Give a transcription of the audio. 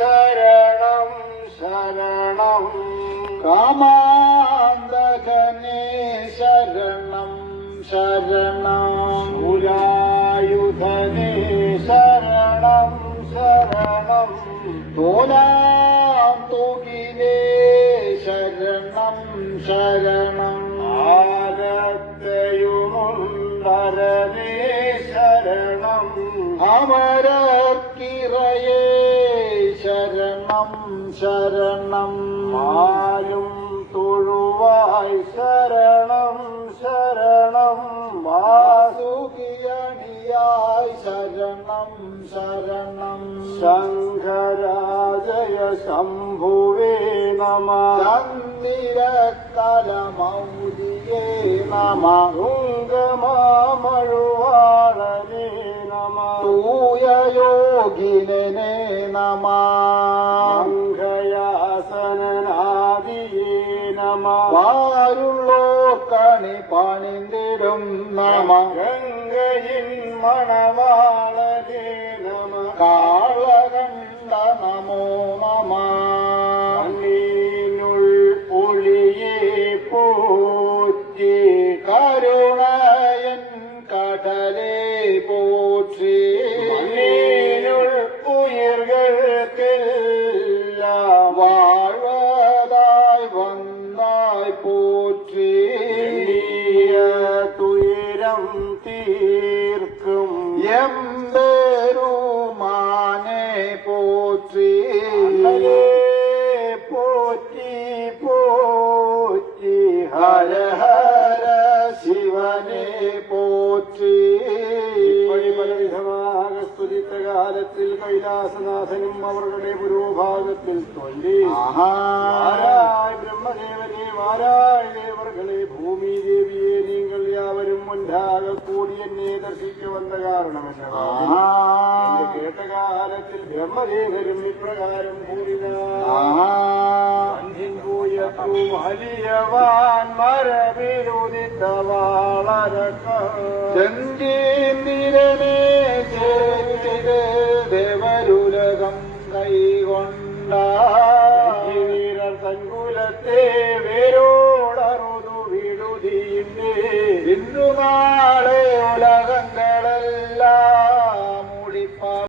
ശരണം ശരണം കാമാന്തകനേ ശരണം ശരണം ശൂലായുധനേ ശരണം ശരണം തോലാതുകിലേ ശരണം ശരണം ആരത്തെയുമുണ്ടരനേ ശരണം അമരക്കിറയേ ശരണം ശരണം മാലും തൊഴുവായി ശരണം ശരണം വാസുകിയണിയായി ശരണം ശരണം ശങ്കരാജയ ശംഭുവേ നമഃ ചന്ദിരക്കലമൗലിയേ നമഃ ഗുംഗമാമഴുവാളനേ നമഃ തൂയയോഗിനേ നമഃ അംഗയാസനനാദിയേ നമഃ വാരുള്ളോ കണി പണിന്തിടും നമഃ ഗംഗയിൻ മണവാളനേ നമഃ കാളകണ്ഠ നമോ നമഃ കണ്ണീനുൾ ഒളിയേ പോറ്റി കരുണയൻ കടലേ പോற்றி മണ്ണീനുൾ ഉയിർകൾക്കെല്ലാം വാഴ്വതായി വന്നായി പോற்றி എണ്ണീയ തുയരം തീർക്കും എമ്പെരുമാനെ പോற்றி അണ്ണലേ പോറ്റി പോറ്റി ഹര ഹര ശിവനെ പോற்றி இப்படி பலவிதமாக ஸ்துதித்த காலத்தில் கைலாசநாதனும் அவர்களுடைய புரோபாகத்தில் சொல்லி வாராய் பிரம்மதேவனே வாராய் தேவர்களே பூமி தேவியே நீங்கள் யாவரும் ஒன்றாக கூடி என்னை தரிசிக்க வந்த காரணம் என்னவா கேட்ட காலத்தில் பிரம்மதேவரும் இப்பிரகாரம் கூறினார் அன்பின் பூயக்கும் அலியவான் மரபில் உதித்த வாழறக்க செந்தே